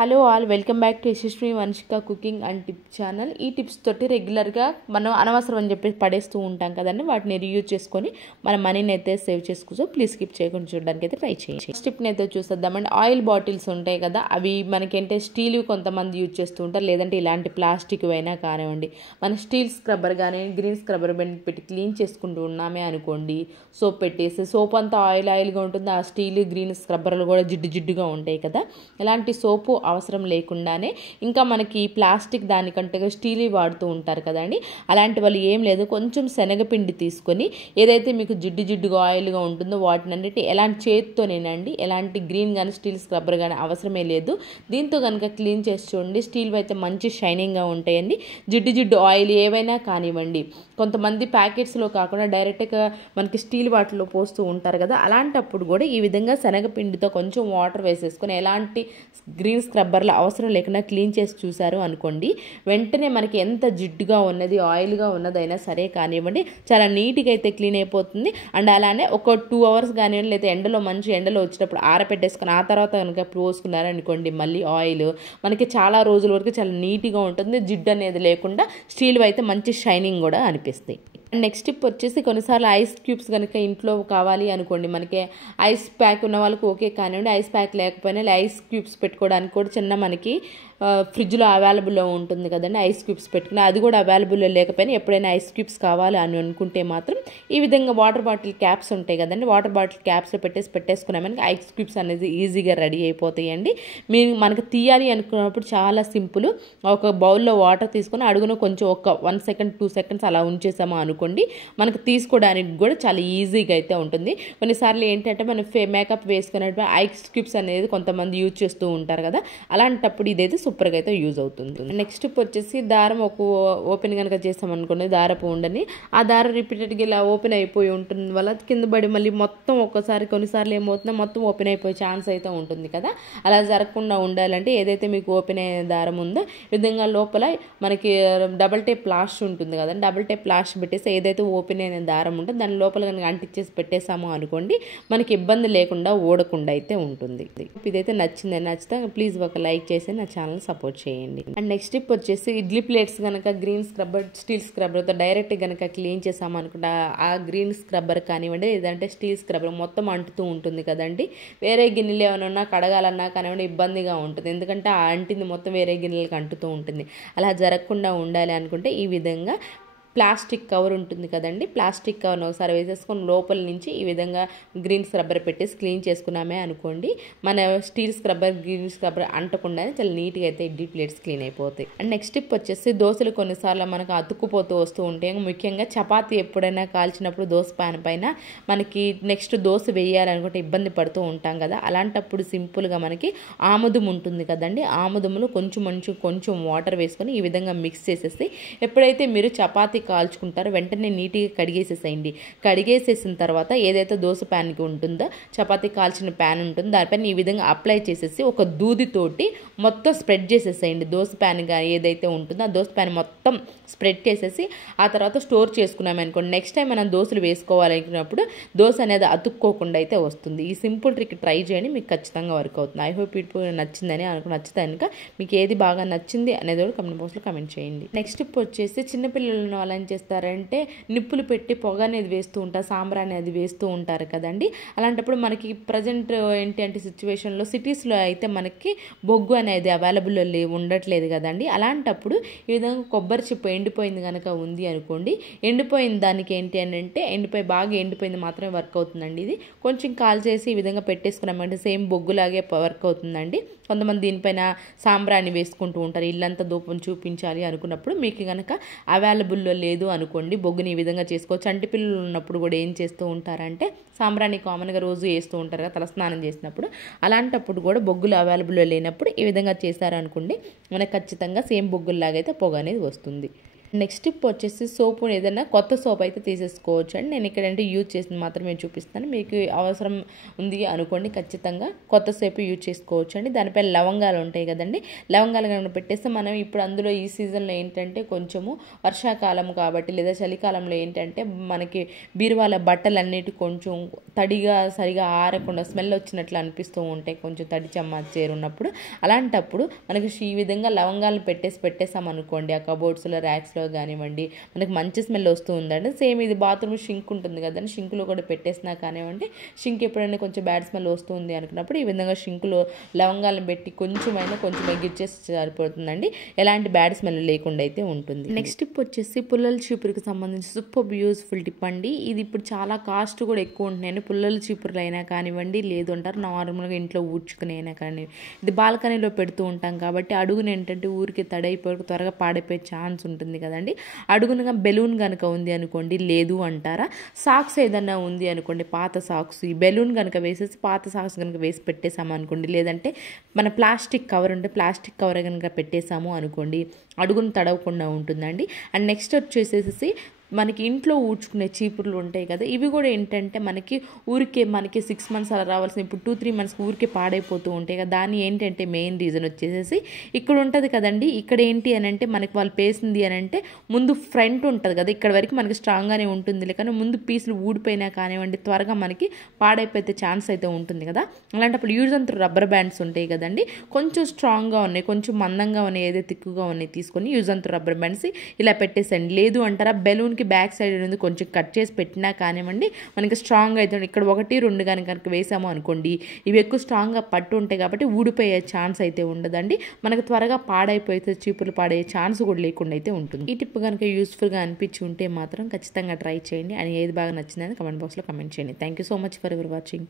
Hello all welcome back to Yashasvi Vamshika cooking and tip channel. ఈ tips తోటి రెగ్యులర్గా మనం అనవసరం అని చెప్పి పడేస్తూ ఉంటాం కదండి, వాటిని రీయూజ్ చేసుకొని మన మనీని అయితే సేవ్ చేసుకోవచ్చు. ప్లీజ్ స్కిప్ చేయకుండా చూడడానికి అయితే ట్రై చేయండి. ఫస్ట్ టిప్ని అయితే చూసేద్దామండి. ఆయిల్ బాటిల్స్ ఉంటాయి కదా, అవి మనకేంటే స్టీల్ కొంతమంది యూజ్ చేస్తూ ఉంటారు, లేదంటే ఇలాంటి ప్లాస్టిక్ అయినా కానివ్వండి. మన స్టీల్ స్క్రబ్బర్ కానీ గ్రీన్ స్క్రబ్బర్ పెట్టి క్లీన్ చేసుకుంటూ ఉన్నామే అనుకోండి, సోప్ పెట్టేసి సోప్ అంతా ఆయిల్గా ఉంటుంది, ఆ స్టీల్ గ్రీన్ స్క్రబ్బర్లు కూడా జిడ్డుగా ఉంటాయి కదా. ఇలాంటి సోపు అవసరం లేకుండానే ఇంకా మనకి ప్లాస్టిక్ దానికంటే స్టీల్ వాడుతూ ఉంటారు కదండి, అలాంటి వాళ్ళు ఏం లేదు, కొంచెం శనగపిండి తీసుకొని ఏదైతే మీకు జిడ్డుగా ఆయిల్గా ఉంటుందో వాటిని అన్నిటి ఎలాంటి చేతితోనేనండి, ఎలాంటి గ్రీన్ కానీ స్టీల్ స్క్రబ్బర్ కానీ అవసరమే లేదు. దీంతో కనుక క్లీన్ చేసి చూడండి, స్టీల్ అయితే మంచి షైనింగ్గా ఉంటాయండి. జిడ్డు ఆయిల్ ఏవైనా కానివ్వండి, కొంతమంది ప్యాకెట్స్లో కాకుండా డైరెక్ట్గా మనకి స్టీల్ వాటిలో పోస్తూ ఉంటారు కదా, అలాంటప్పుడు కూడా ఈ విధంగా శనగపిండితో కొంచెం వాటర్ వేసేసుకొని ఎలాంటి గ్రీన్ స్క్రబ్బర్లు అవసరం లేకుండా క్లీన్ చేసి చూసారు అనుకోండి, వెంటనే మనకి ఎంత జిడ్డుగా ఉన్నది ఆయిల్గా ఉన్నదైనా సరే కానివ్వండి, చాలా నీట్గా అయితే క్లీన్ అయిపోతుంది. అండ్ అలానే ఒక 2 hours కానివ్వండి, లేదా ఎండలో మంచి ఎండలో వచ్చేటప్పుడు ఆరపెట్టేసుకొని ఆ తర్వాత కనుక పోసుకున్నారనుకోండి మళ్ళీ ఆయిల్, మనకి చాలా రోజుల వరకు చాలా నీట్గా ఉంటుంది, జిడ్డు అనేది లేకుండా స్టీల్ అయితే మంచి షైనింగ్ కూడా అనిపిస్తాయి. నెక్స్ట్ టిప్ వచ్చేసి, కొన్నిసార్లు ఐస్ క్యూబ్స్ కనుక ఇంట్లో కావాలి అనుకోండి, మనకి ఐస్ ప్యాక్ ఉన్న వాళ్ళకి ఓకే కానివ్వండి, ఐస్ ప్యాక్ లేకపోయినా ఐస్ క్యూబ్స్ పెట్టుకోవడానికి కూడా చిన్న మనకి ఫ్రిడ్జ్లో అవైలబుల్లో ఉంటుంది కదండి, ఐస్ క్యూబ్స్ పెట్టుకుని, అది కూడా అవైలబుల్లో లేకపోయినా ఎప్పుడైనా ఐస్ క్యూబ్స్ కావాలి అని అనుకుంటే మాత్రం ఈ విధంగా వాటర్ బాటిల్ క్యాప్స్ ఉంటాయి కదండి, వాటర్ బాటిల్ క్యాప్స్లో పెట్టేసుకున్నామని ఐస్ క్యూబ్స్ అనేది ఈజీగా రెడీ అయిపోతాయండి. మనకు తీయాలి అనుకున్నప్పుడు చాలా సింపుల్. ఒక బౌల్లో వాటర్ తీసుకొని అడుగున కొంచెం ఒక 1 second 2 seconds అలా ఉంచేసాము అనుకోండి, మనకు తీసుకోవడానికి కూడా చాలా ఈజీగా అయితే ఉంటుంది. కొన్నిసార్లు ఏంటంటే మనం మేకప్ వేసుకునేటప్పుడు ఐస్ క్యూబ్స్ అనేది కొంతమంది యూజ్ చేస్తూ ఉంటారు కదా, అలాంటప్పుడు ఇదైతే సూపర్గా అయితే యూజ్ అవుతుంది. నెక్స్ట్ వచ్చేసి, దారం ఒక ఓపెన్ కనుక చేస్తామనుకోండి, దారపు ఉండని ఆ దారం రిపీటెడ్గా ఇలా ఓపెన్ అయిపోయి ఉంటుంది వల్ల కింద పడి మళ్ళీ మొత్తం ఒక్కసారి కొన్నిసార్లు ఏమవుతుందో మొత్తం ఓపెన్ అయిపోయే ఛాన్స్ అయితే ఉంటుంది కదా. అలా జరగకుండా ఉండాలంటే ఏదైతే మీకు ఓపెన్ అయ్యే దారం ఉందో ఈ విధంగా లోపల మనకి డబల్ టేప్ ప్లాస్టర్ ఉంటుంది కదండి, డబల్ టేప్ ప్లాస్టర్ పెట్టేసి ఏదైతే ఓపెన్ అయిన దారం ఉంటుందో దాని లోపల కనుక అంటించేసి పెట్టేసాము అనుకోండి, మనకి ఇబ్బంది లేకుండా ఊడకుండా అయితే ఉంటుంది. ఇదైతే నచ్చితే ప్లీజ్ ఒక లైక్ చేసి నా ఛానల్ సపోర్ట్ చేయండి. అండ్ నెక్స్ట్ టిప్ వచ్చేసి, ఇడ్లీ ప్లేట్స్ కనుక గ్రీన్ స్క్రబ్బర్ స్టీల్ స్క్రబ్బర్తో డైరెక్ట్ కనుక క్లీన్ చేసాము అనుకుంటా, ఆ గ్రీన్ స్క్రబ్బర్ కానివ్వండి లేదంటే స్టీల్ స్క్రబ్బర్ మొత్తం అంటుతూ ఉంటుంది కదండి, వేరే గిన్నెలు ఏమైనా కడగాలన్నా కానివ్వండి ఇబ్బందిగా ఉంటుంది, ఎందుకంటే ఆ అంటింది మొత్తం వేరే గిన్నెలకు అంటుతూ ఉంటుంది. అలా జరగకుండా ఉండాలి అనుకుంటే ఈ విధంగా ప్లాస్టిక్ కవర్ ఉంటుంది కదండి, ప్లాస్టిక్ కవర్ని ఒకసారి వేసేసుకొని లోపల నుంచి ఈ విధంగా గ్రీన్ స్క్రబ్బర్ పెట్టేసి క్లీన్ చేసుకున్నామే అనుకోండి, మన స్టీల్ స్క్రబ్బర్ గ్రీన్ స్క్రబ్బర్ అంటకుండానే చాలా నీట్గా అయితే ఇడ్లీ ప్లేట్స్ క్లీన్ అయిపోతాయి. అండ్ నెక్స్ట్ టిప్ వచ్చేసి, దోశలు కొన్నిసార్లు మనకు అతుక్కుపోతూ వస్తూ ఉంటాయి, ముఖ్యంగా చపాతీ ఎప్పుడైనా కాల్చినప్పుడు దోశ పాన్ పైన మనకి నెక్స్ట్ దోశ వేయాలనుకుంటే ఇబ్బంది పడుతూ ఉంటాం కదా, అలాంటప్పుడు సింపుల్గా మనకి ఆముదం ఉంటుంది కదండి, ఆముదములు కొంచెం వాటర్ వేసుకొని ఈ విధంగా మిక్స్ చేసేసి ఎప్పుడైతే మీరు చపాతీ కాల్చుకుంటారో వెంటనే నీట్గా కడిగేసేసేయండి. కడిగేసేసిన తర్వాత ఏదైతే దోశ ప్యాన్కి ఉంటుందో, చపాతీ కాల్చిన ప్యాన్ ఉంటుందో దానిపైన ఈ విధంగా అప్లై చేసేసి ఒక దూదితోటి మొత్తం స్ప్రెడ్ చేసేసేయండి. దోశ ప్యాన్ ఏదైతే ఉంటుందో ఆ దోశ ప్యాన్ మొత్తం స్ప్రెడ్ చేసేసి ఆ తర్వాత స్టోర్ చేసుకున్నామనుకోండి, నెక్స్ట్ టైం మనం దోశలు వేసుకోవాలనుకున్నప్పుడు దోశ అనేది అతుక్కోకుండా అయితే వస్తుంది. ఈ సింపుల్ ట్రిక్ ట్రై చేయండి, మీకు ఖచ్చితంగా వర్క్ అవుతుంది. ఐ హోప్ ఇట్ నచ్చిందని నచ్చితే కనుక మీకు ఏది బాగా నచ్చింది అనేది కూడా కమెంట్ బాక్స్లో కమెంట్ చేయండి. నెక్స్ట్ టిప్ వచ్చేసి, చిన్నపిల్లలను వాళ్ళు ఏం చేస్తారంటే నిప్పులు పెట్టి పొగ అనేది వేస్తూ ఉంటారు, సాంబ్రాణి అది వేస్తూ ఉంటారు కదండి, అలాంటప్పుడు మనకి ప్రజెంట్ ఏంటి అంటే సిచ్యువేషన్లో సిటీస్లో అయితే మనకి బొగ్గు అనేది అవైలబుల్లో ఉండట్లేదు కదండి, అలాంటప్పుడు ఈ విధంగా కొబ్బరి చిప్ప ఎండిపోయింది కనుక ఉంది అనుకోండి, ఎండిపోయిన దానికి ఏంటి అని అంటే బాగా ఎండిపోయింది మాత్రమే వర్క్ అవుతుందండి. ఇది కొంచెం కాల్ చేసి ఈ విధంగా పెట్టేసుకున్నామంటే సేమ్ బొగ్గులాగే వర్క్ అవుతుందండి. కొంతమంది దీనిపైన సాంబ్రాణి వేసుకుంటూ ఉంటారు, ఇల్లంతా ధూపం చూపించాలి అనుకున్నప్పుడు మీకు కనుక అవైలబుల్లో లేదు అనుకోండి, బొగ్గుని ఈ విధంగా చేసుకోవచ్చు. చంటి పిల్లలు ఉన్నప్పుడు కూడా ఏం చేస్తూ ఉంటారంటే సాంబ్రాణి కామన్గా రోజు వేస్తూ ఉంటారు కదా తలస్నానం చేసినప్పుడు, అలాంటప్పుడు కూడా బొగ్గులు అవైలబుల్లో లేనప్పుడు ఈ విధంగా చేశారనుకోండి, మనకు ఖచ్చితంగా సేమ్ బొగ్గుల్లాగైతే పొగ అనేది వస్తుంది. నెక్స్ట్ టిప్ వచ్చేసి సోపు ఏదైనా కొత్త సోప్ అయితే తీసేసుకోవచ్చు అండి. నేను ఇక్కడంటే యూజ్ చేసింది మాత్రమే చూపిస్తాను. మీకు అవసరం ఉంది అనుకోండి ఖచ్చితంగా కొత్త సోపు యూజ్ చేసుకోవచ్చు అండి. దానిపై లవంగాలు ఉంటాయి కదండి, లవంగాలు కనుక పెట్టేస్తే మనం ఇప్పుడు అందులో ఈ సీజన్లో ఏంటంటే కొంచెము వర్షాకాలం కాబట్టి లేదా చలికాలంలో ఏంటంటే మనకి బీరువాల బట్టలన్నిటి కొంచెం తడిగా సరిగా ఆరకుండా స్మెల్ వచ్చినట్లు అనిపిస్తూ ఉంటాయి, కొంచెం తడి చెమ్మ చేరున్నప్పుడు. అలాంటప్పుడు మనకి ఈ విధంగా లవంగాలు పెట్టేసాం అనుకోండి, ఆ కబోర్డ్స్లో ర్యాక్స్లో కానివ్వండి, మనకి మంచి స్మెల్ వస్తూ ఉందండి. సేమ్ ఇది బాత్రూమ్ షింక్ ఉంటుంది కదండి, షింక్లో కూడా పెట్టేసినా కానివ్వండి, షింక్ ఎప్పుడైనా కొంచెం బ్యాడ్ స్మెల్ వస్తుంది అనుకున్నప్పుడు ఈ విధంగా షింకులో లవంగాలను పెట్టి కొంచెం ఎగ్గిచ్చేసి సరిపోతుందండి. ఎలాంటి బ్యాడ్ స్మెల్ లేకుండా అయితే ఉంటుంది. నెక్స్ట్ టిప్ వచ్చేసి పుల్లల చీపురుకి సంబంధించి సూపర్ యూస్ఫుల్ టిప్ అండి. ఇది ఇప్పుడు చాలా కాస్ట్ కూడా ఎక్కువ ఉంటున్నాయండి. పుల్లల చీపుర్లు అయినా కానివ్వండి, లేదు అంటారు నార్మల్గా ఇంట్లో ఊడ్చుకుని అయినా కానీ, ఇది బాల్కనీలో పెడుతూ ఉంటాం కాబట్టి అడుగున ఏంటంటే ఊరికి తడైపోయి త్వరగా పాడైపోయే ఛాన్స్ ఉంటుంది కదండి. అడుగునగా బెలూన్ కనుక ఉంది అనుకోండి, లేదు అంటారా, సాక్స్ ఏదన్నా ఉంది అనుకోండి, పాత సాక్స్, ఈ బెలూన్ కనుక వేసేసి పాత సాక్స్ కనుక వేసి పెట్టేసాము అనుకోండి, లేదంటే మన ప్లాస్టిక్ కవర్ ఉంటే ప్లాస్టిక్ కవర్ కనుక పెట్టేసాము అనుకోండి, అడుగును తడవకుండా ఉంటుందండి. అండ్ నెక్స్ట్ వచ్చేసేసి మనకి ఇంట్లో ఊడ్చుకునే చీపుర్లు ఉంటాయి కదా, ఇవి కూడా ఏంటంటే మనకి 6 months అలా రావాల్సిన ఇప్పుడు 2-3 monthsకి ఊరికే పాడైపోతూ ఉంటాయి కదా. దాని ఏంటంటే మెయిన్ రీజన్ వచ్చేసేసి ఇక్కడ ఉంటుంది కదండి, ఇక్కడ ఏంటి అని అంటే మనకి వాళ్ళు పేసింది అని అంటే ముందు ఫ్రంట్ ఉంటుంది కదా, ఇక్కడ వరకు మనకి స్ట్రాంగ్గానే ఉంటుంది, కానీ ముందు పీసులు ఊడిపోయినా కానివ్వండి త్వరగా మనకి పాడైపోతే ఛాన్స్ అయితే ఉంటుంది కదా. అలాంటప్పుడు యూజ్ అంతా రబ్బర్ బ్యాండ్స్ ఉంటాయి కదండి, కొంచెం స్ట్రాంగ్గా ఉన్నాయి, కొంచెం మందంగా ఉన్నాయి, ఏదైతే తిక్కుగా ఉన్నాయి తీసుకొని యూజ్ అంతా రబ్బర్ బ్యాండ్స్ ఇలా పెట్టేసండి. లేదు అంటారా బెలూన్ బ్యాక్ సైడ్ అనేది కొంచెం కట్ చేసి పెట్టినా కానివ్వండి మనకి స్ట్రాంగ్ అవుతుంది. ఇక్కడ 1-2 కనుక వేసాము అనుకోండి, ఇవి ఎక్కువ స్ట్రాంగ్గా పట్టు ఉంటాయి కాబట్టి ఊడిపోయే ఛాన్స్ అయితే ఉండదండి. మనకు త్వరగా పాడైపోతే చీపులు పాడే ఛాన్స్ కూడా లేకుండా అయితే ఉంటుంది. ఈ టిప్ కనుక యూస్ఫుల్గా అనిపించి ఉంటే మాత్రం ఖచ్చితంగా ట్రై చేయండి. అని ఏది బాగా నచ్చిందని కమెంట్ బాక్స్లో కమెంట్ చేయండి. Thank you so much for ever watching.